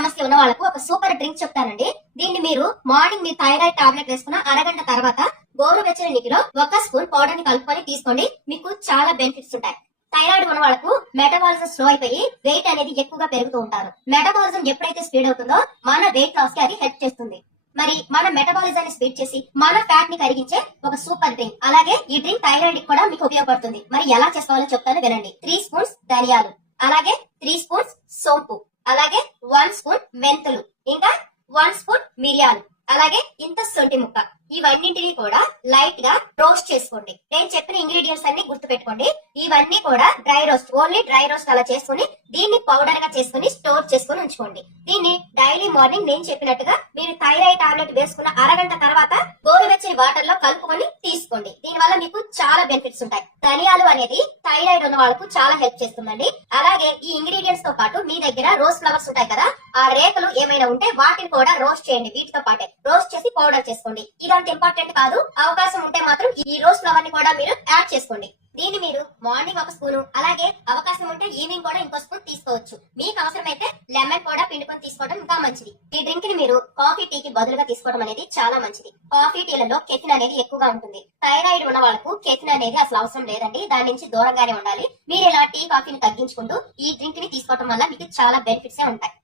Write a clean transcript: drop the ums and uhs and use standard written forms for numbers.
సమస్య ఉన్న వాళ్ళకు ఒక సూపర్ డ్రింక్ చెప్తానండి. దీన్ని మీరు మార్నింగ్ మీ థైరాయిడ్ టాబ్లెట్ వేసుకున్న అరగంట తర్వాత గోరువెచ్చని నీటిలో 1 స్పూన్ పౌడర్ ని కలుపుకొని తీసుకోండి. మీకు చాలా బెనిఫిట్స్ ఉంటాయి. థైరాయిడ్ ఉన్న వాళ్ళకు మెటబాలిజం స్లో అయిపోయి వెయిట్ అనేది ఎక్కువగా పెరుగుతూ ఉంటారు. మెటబాలిజం ఎప్పుడైతే స్పీడ్ అవుతుందో మన వెయిట్ లాస్ కి అది హెల్ప్ చేస్తుంది. మరి మన మెటబాలిజాన్ని స్పీడ్ చేసి మన ఫ్యాట్ ని కరిగించే ఒక సూపర్ డ్రింక్. అలాగే ఈ డ్రింక్ థైరాయిడ్ కూడా మీకు ఉపయోగపడుతుంది. మరి ఎలా చేసుకోవాలో చెప్తాను వినండి. 3 స్పూన్స్ ధనియాలు, అలాగే 3 స్పూన్స్ సోంపు, అలాగే 1 స్పూన్ మెంతులు, ఇంకా 1 స్పూన్ మిరియాలు, అలాగే ఇంత సొంటి ముక్క. ఇవన్నింటినీ కూడా లైట్ గా రోస్ట్ చేసుకోండి. నేను చెప్పిన ఇంగ్రీడియంట్స్ అన్ని గుర్తు పెట్టుకోండి. ఇవన్నీ కూడా dry roast, only dry roast అలా చేసుకుని దీన్ని పౌడర్ గా చేసుకుని స్టోర్ చేసుకుని ఉంచుకోండి. దీన్ని డైలీ మార్నింగ్ నేను చెప్పినట్టుగా మీరు థైరాయిడ్ టాబ్లెట్ వేసుకున్న అరగంట తర్వాత గోరువెచ్చని వాటర్ లో కలుపుకొని తీసుకోండి. దీని వల్ల మీకు చాలా బెనిఫిట్స్ ఉంటాయి. ధనియాలు అనేది థైరాయిడ్ ఉన్న వాళ్ళకు చాలా హెల్ప్ చేస్తుందండి. అలాగే ఈ ఇంగ్రీడియంట్స్ తో పాటు మీ దగ్గర రోజ్ ఫ్లవర్స్ ఉంటాయి కదా, ఆ రేఖలు ఏమైనా ఉంటే వాటిని కూడా రోస్ట్ చేయండి. వీటితో పాటే రోస్ట్ చేసి పౌడర్ చేసుకోండి. ఇదంత ఇంపార్టెంట్ కాదు, అవకాశం ఉంటే మాత్రం ఈ రోజ్ ఫ్లవర్ ని కూడా మీరు యాడ్ చేసుకోండి. దీన్ని మీరు మార్నింగ్ 1 స్పూన్, అలాగే అవకాశం ఉంటే ఈవినింగ్ కూడా ఇంకో స్పూన్ తీసుకోవచ్చు. మీకు అవసరమైతే లెమన్ కూడా పిండుకొని తీసుకోవడం ఇంకా మంచిది. ఈ డ్రింక్ ని మీరు కాఫీ టీకి బదులుగా తీసుకోవడం అనేది చాలా మంచిది. కాఫీ టీలలో కెఫిన్ అనేది ఎక్కువగా ఉంటుంది. థైరాయిడ్ ఉన్న వాళ్ళకు కెఫిన్ అనేది అసలు అవసరం లేదండి. దాని నుంచి దూరంగానే ఉండాలి. మీరు ఇలా టీ కాఫీని తగ్గించుకుంటూ ఈ డ్రింక్ ని తీసుకోవడం వల్ల మీకు చాలా బెనిఫిట్స్ ఉంటాయి.